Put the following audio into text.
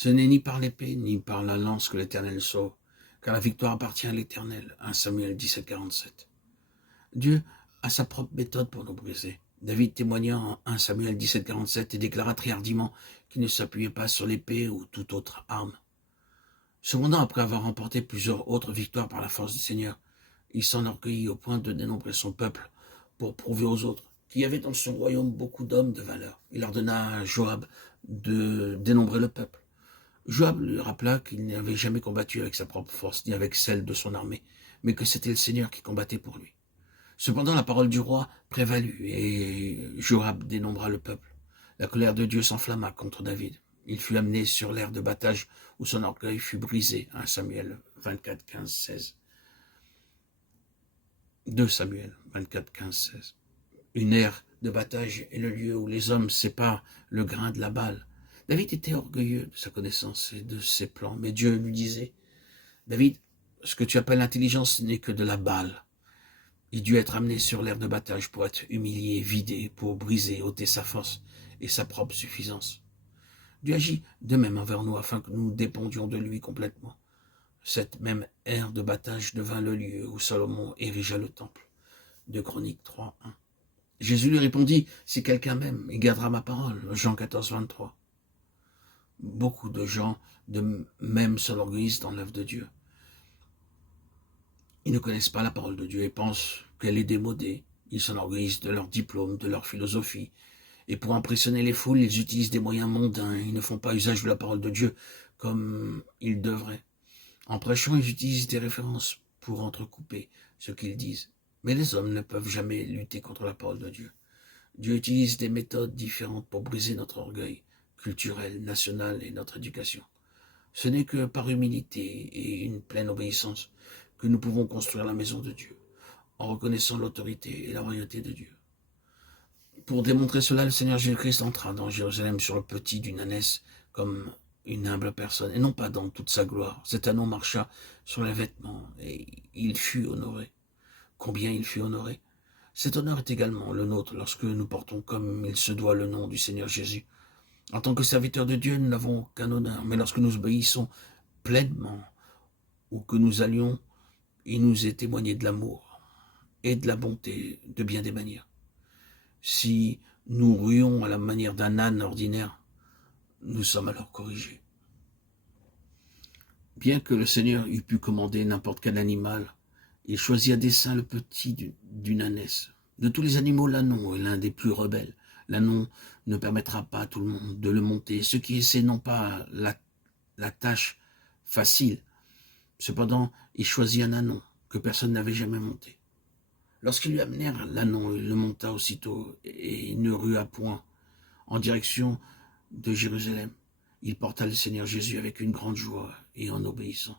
Ce n'est ni par l'épée, ni par la lance que l'Éternel sauve, car la victoire appartient à l'Éternel. 1 Samuel 17, 47. Dieu a sa propre méthode pour nous briser. David témoigna en 1 Samuel 17, 47 et déclara très hardiment qu'il ne s'appuyait pas sur l'épée ou toute autre arme. Cependant, après avoir remporté plusieurs autres victoires par la force du Seigneur, il s'enorgueillit au point de dénombrer son peuple pour prouver aux autres qu'il y avait dans son royaume beaucoup d'hommes de valeur. Il ordonna à Joab de dénombrer le peuple. Joab lui rappela qu'il n'avait jamais combattu avec sa propre force, ni avec celle de son armée, mais que c'était le Seigneur qui combattait pour lui. Cependant, la parole du roi prévalut, et Joab dénombra le peuple. La colère de Dieu s'enflamma contre David. Il fut amené sur l'aire de bataille où son orgueil fut brisé. 1 Samuel 24, 15, 16. 2 Samuel 24, 15, 16. Une aire de bataille est le lieu où les hommes séparent le grain de la balle. David était orgueilleux de sa connaissance et de ses plans, mais Dieu lui disait, « David, ce que tu appelles l'intelligence n'est que de la balle. » Il dut être amené sur l'aire de bataille pour être humilié, vidé, pour briser, ôter sa force et sa propre suffisance. Dieu agit de même envers nous afin que nous dépendions de lui complètement. Cette même aire de bataille devint le lieu où Salomon érigea le temple. 2 Chroniques 3, 1. Jésus lui répondit, « Si quelqu'un m'aime, il gardera ma parole. » Jean 14, 23. Beaucoup de gens de même s'enorgueillissent dans l'œuvre de Dieu. Ils ne connaissent pas la parole de Dieu et pensent qu'elle est démodée. Ils s'enorgueillissent de leur diplôme, de leur philosophie. Et pour impressionner les foules, ils utilisent des moyens mondains. Ils ne font pas usage de la parole de Dieu comme ils devraient. En prêchant, ils utilisent des références pour entrecouper ce qu'ils disent. Mais les hommes ne peuvent jamais lutter contre la parole de Dieu. Dieu utilise des méthodes différentes pour briser notre orgueil culturel, national et notre éducation. Ce n'est que par humilité et une pleine obéissance que nous pouvons construire la maison de Dieu, en reconnaissant l'autorité et la royauté de Dieu. Pour démontrer cela, le Seigneur Jésus-Christ entra dans Jérusalem sur le petit d'une ânesse comme une humble personne, et non pas dans toute sa gloire. Cet anneau marcha sur les vêtements, et il fut honoré. Combien il fut honoré! Cet honneur est également le nôtre lorsque nous portons comme il se doit le nom du Seigneur Jésus. En tant que serviteurs de Dieu, nous n'avons qu'un honneur, mais lorsque nous obéissons pleinement, où que nous allions, il nous est témoigné de l'amour et de la bonté de bien des manières. Si nous ruons à la manière d'un âne ordinaire, nous sommes alors corrigés. Bien que le Seigneur eût pu commander n'importe quel animal, il choisit à dessein le petit d'une ânesse. De tous les animaux, l'ânon est l'un des plus rebelles. L'ânon ne permettra pas à tout le monde de le monter. Ceux qui essaient n'ont pas la tâche facile. Cependant, il choisit un ânon que personne n'avait jamais monté. Lorsqu'ils lui amenèrent l'ânon, il le monta aussitôt et ne rua point en direction de Jérusalem. Il porta le Seigneur Jésus avec une grande joie et en obéissant.